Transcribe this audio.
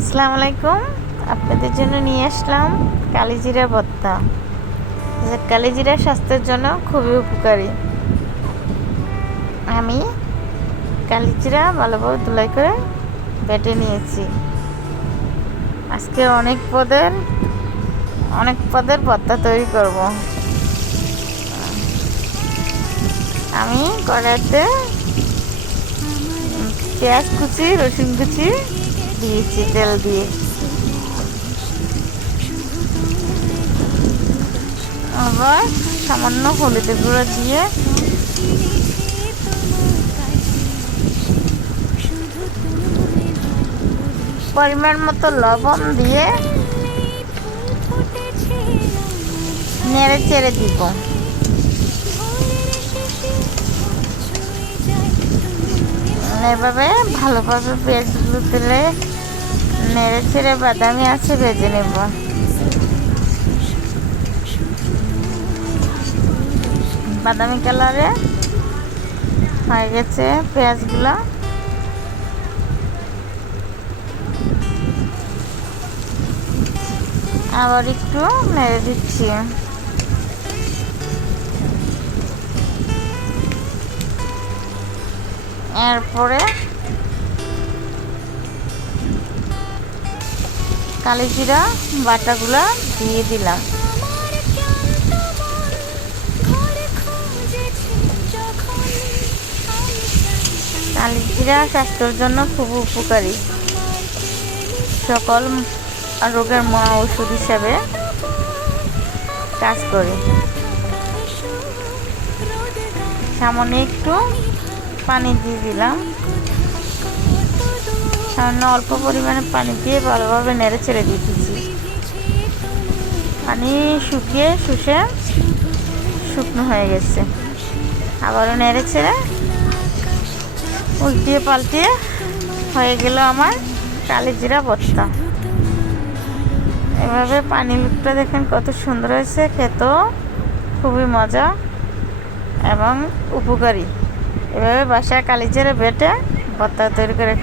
আসসালামু আলাইকুম। আপনাদের জন্য নিয়ে আসলাম কালিজিরা ভর্তা। কালিজিরা স্বাস্থ্যের জন্য খুবই উপকারী। আমি কালিজিরা ভালোভাবে ধুলাই করে বেটে নিয়েছি। আজকে অনেক পদের ভর্তা তৈরি করব। আমি কড়াইতে পেঁয়াজ কুচি, রসুন কুচি দিয়েছি তেল দিয়ে। আবার সামান্য হলুদের গুঁড়ো দিয়ে পরিমাণ মতো লবণ দিয়ে নেড়ে চেড়ে দিব। এভাবে ভালোভাবে পেঁয়াজগুলো তেলে নেড়ে চেড়ে বাদামি আছে ভেজে নেব। বাদামি কালারে হয়ে গেছে পেঁয়াজগুলো। আবার একটু নেড়ে দিচ্ছি। এরপরে কালিজিরা বাটাগুলো দিয়ে দিলাম। কালিজিরা স্বাস্থ্যের জন্য খুব উপকারী, সকল রোগের মহা ঔষধ হিসাবে কাজ করে। সামান্য একটু পানি দিয়ে দিলাম। সামান্য অল্প পরিমাণে পানি দিয়ে ভালোভাবে নেড়ে ছেড়ে দিতেছি। পানি শুকিয়ে শুকনো হয়ে গেছে। আবারও নেড়ে ছেড়ে উল্টিয়ে পাল্টিয়ে হয়ে গেল আমার কালিজিরা ভর্তা। এভাবে পানি লুকটা দেখেন কত সুন্দর হয়েছে, খেতেও খুবই মজা এবং উপকারী। এভাবে বাসায় কালিজিরা বেটে ভর্তা তৈরি করে